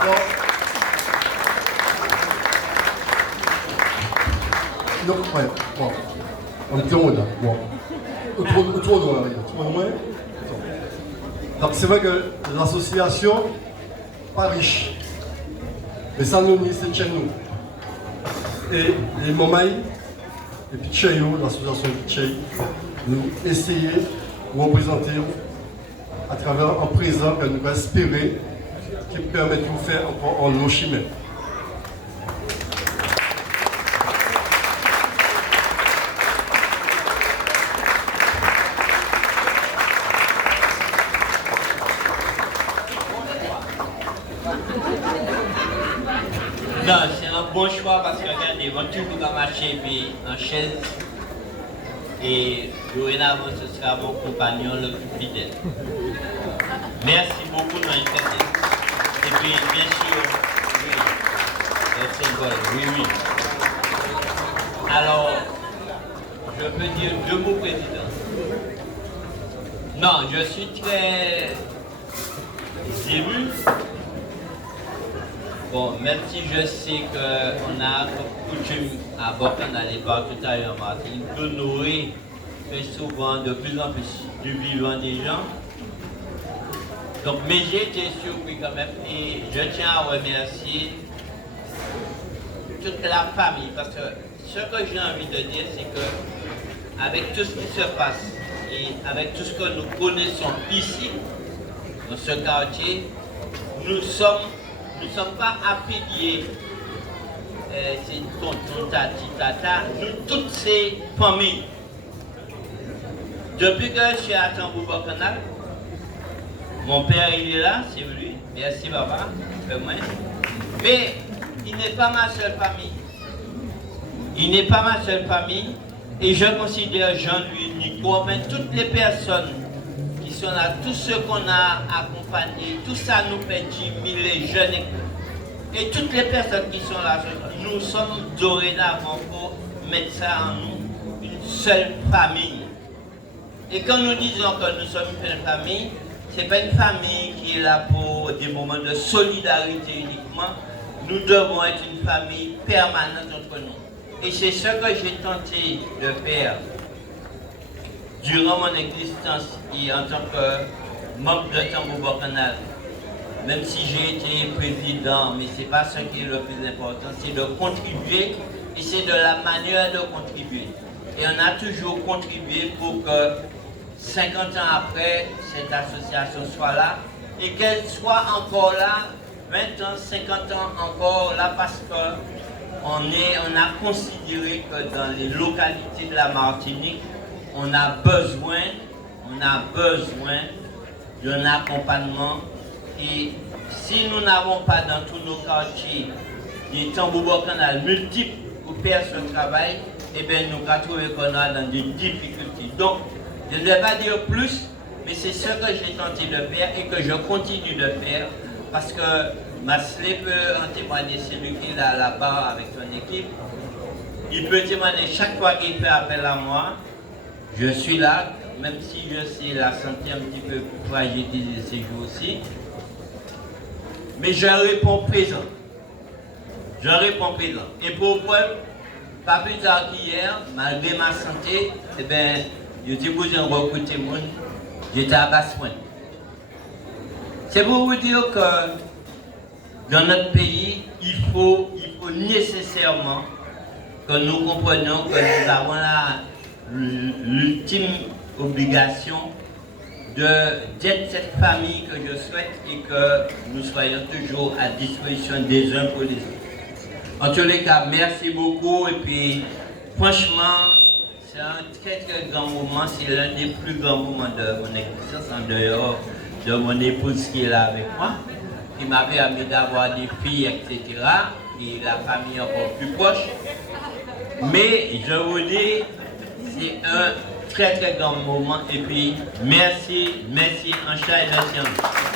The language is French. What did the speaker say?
Alors, non, ouais, bon. On est plus haut là, bon. Autour de moi, autour de moi. Donc c'est vrai que l'association, pas riche, mais ça nous c'est chez nous. Et les Momaï, et puis Tcheyo, l'association Tchey, nous essayer de représenter à travers un présent que nous va espérer qui permet de nous faire encore en nos chemins. Non, c'est un bon choix parce que regardez, on toujours dans marché puis en chaise. Et dorénavant, ce sera mon compagnon le plus fidèle. Merci beaucoup de l'internet. Et puis, bien sûr, oui, le symbole, oui, oui. Alors, je peux dire deux mots, président. Non, je suis très ému. Bon, même si je sais qu'on a coutume à Bocanalie, par tout à l'heure, Martin, d'honorer souvent de plus en plus du vivant des gens. Donc, mais j'ai été surpris quand même et je tiens à remercier toute la famille parce que ce que j'ai envie de dire, c'est que avec tout ce qui se passe et avec tout ce que nous connaissons ici, dans ce quartier, nous ne sommes pas affiliés, c'est tonton, tati, tata, nous toutes ces familles. Depuis que je suis à Tambou-Bocanal, mon père il est là, c'est lui, merci papa, mais il n'est pas ma seule famille. Il n'est pas ma seule famille et je considère Jean-Louis, Nico, mais toutes les personnes qui sont là, tous ceux qu'on a accompagnés, tout ça nous fait 10 000 les jeunes et toutes les personnes qui sont là, nous sommes dorénavant pour mettre ça en nous, une seule famille. Et quand nous disons que nous sommes une famille, ce n'est pas une famille qui est là pour des moments de solidarité uniquement. Nous devons être une famille permanente entre nous. Et c'est ce que j'ai tenté de faire durant mon existence et en tant que membre de Tambou-Bocanal. Même si j'ai été président, mais ce n'est pas ce qui est le plus important, c'est de contribuer et c'est de la manière de contribuer. Et on a toujours contribué pour que 50 ans après, cette association soit là et qu'elle soit encore là, 20 ans, 50 ans encore là parce qu'on a considéré que dans les localités de la Martinique, on a besoin d'un accompagnement et si nous n'avons pas dans tous nos quartiers des Tambou-Bocanal multiples où personne travaille, eh bien nous allons trouver qu'on a dans des difficultés. Donc, je ne vais pas dire plus, mais c'est ce que j'ai tenté de faire et que je continue de faire parce que Maslé peut en témoigner, c'est lui qui est là-bas avec son équipe. Il peut témoigner chaque fois qu'il fait appel à moi. Je suis là, même si je sais la santé un petit peu fragilisée ces jours-ci. Mais je réponds présent. Je réponds présent. Et pour preuve, pas plus tard qu'hier, malgré ma santé, eh bien, j'ai besoin de recruter monde, j'étais à Basse-Pointe. C'est pour vous dire que dans notre pays, il faut nécessairement que nous comprenions que nous avons l'ultime obligation d'être cette famille que je souhaite et que nous soyons toujours à disposition des uns pour les autres. En tous les cas, merci beaucoup et puis franchement, c'est un très très grand moment, c'est l'un des plus grands moments de mon existence en dehors de mon épouse qui est là avec moi, qui m'a permis d'avoir des filles, etc. et la famille encore plus proche. Mais je vous dis, c'est un très très grand moment et puis merci en chair et en science.